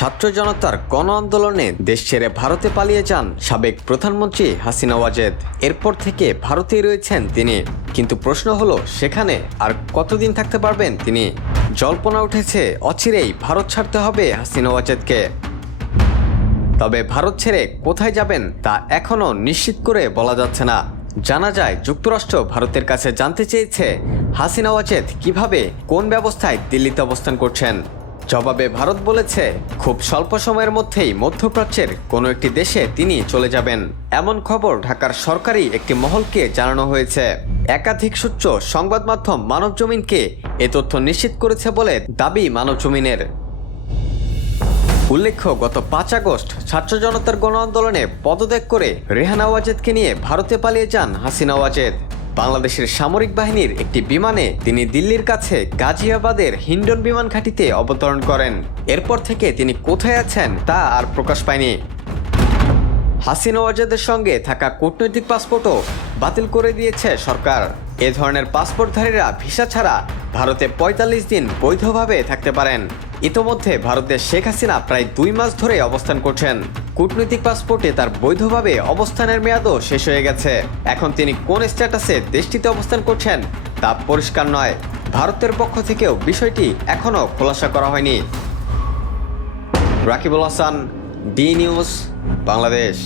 ছাত্র জনতার গণ আন্দোলনে দেশ ছেড়ে ভারতে পালিয়ে যান সাবেক প্রধানমন্ত্রী হাসিনা ওয়াজেদ। এরপর থেকে ভারতেই রয়েছেন তিনি। কিন্তু প্রশ্ন হলো, সেখানে আর কতদিন থাকতে পারবেন তিনি? জল্পনা উঠেছে, অচিরেই ভারত ছাড়তে হবে হাসিনা ওয়াজেদকে। তবে ভারত ছেড়ে কোথায় যাবেন তা এখনও নিশ্চিত করে বলা যাচ্ছে না। জানা যায়, যুক্তরাষ্ট্র ভারতের কাছে জানতে চেয়েছে হাসিনা ওয়াজেদ কীভাবে, কোন ব্যবস্থায় দিল্লিতে অবস্থান করছেন। জবাবে ভারত বলেছে, খুব স্বল্প সময়ের মধ্যেই মধ্যপ্রাচ্যের কোনো একটি দেশে তিনি চলে যাবেন। এমন খবর ঢাকার সরকারি একটি মহলকে জানানো হয়েছে। একাধিক সূত্র সংবাদ মাধ্যম মানবজমিনকে এ তথ্য নিশ্চিত করেছে বলে দাবি মানবজমিনের উল্লেখ্য, গত পাঁচ আগস্ট ছাত্র জনতার গণ আন্দোলনে পদত্যাগ করে রেহানা ওয়াজেদকে নিয়ে ভারতে পালিয়ে যান হাসিনা ওয়াজেদ। বাংলাদেশের সামরিক বাহিনীর একটি বিমানে তিনি দিল্লির কাছে গাজিয়াবাদের হিন্ডন বিমান ঘাঁটিতে অবতরণ করেন। এরপর থেকে তিনি কোথায় আছেন তা আর প্রকাশ পায়নি। হাসিনা ওয়াজাদের সঙ্গে থাকা কূটনৈতিক পাসপোর্টও বাতিল করে দিয়েছে সরকার। এ ধরনের পাসপোর্টধারীরা ভিসা ছাড়া ভারতে ৪৫ দিন বৈধভাবে থাকতে পারেন। ইতোমধ্যে ভারতের শেখ হাসিনা প্রায় দুই মাস ধরে অবস্থান করছেন। কূটনৈতিক পাসপোর্টে তার বৈধভাবে অবস্থানের মেয়াদও শেষ হয়ে গেছে। এখন তিনি কোন স্ট্যাটাসে দেশটিতে অবস্থান করছেন তা পরিষ্কার নয়। ভারতের পক্ষ থেকেও বিষয়টি এখনও খোলাসা করা হয়নি। Rakibul Hasan, D News, Bangladesh.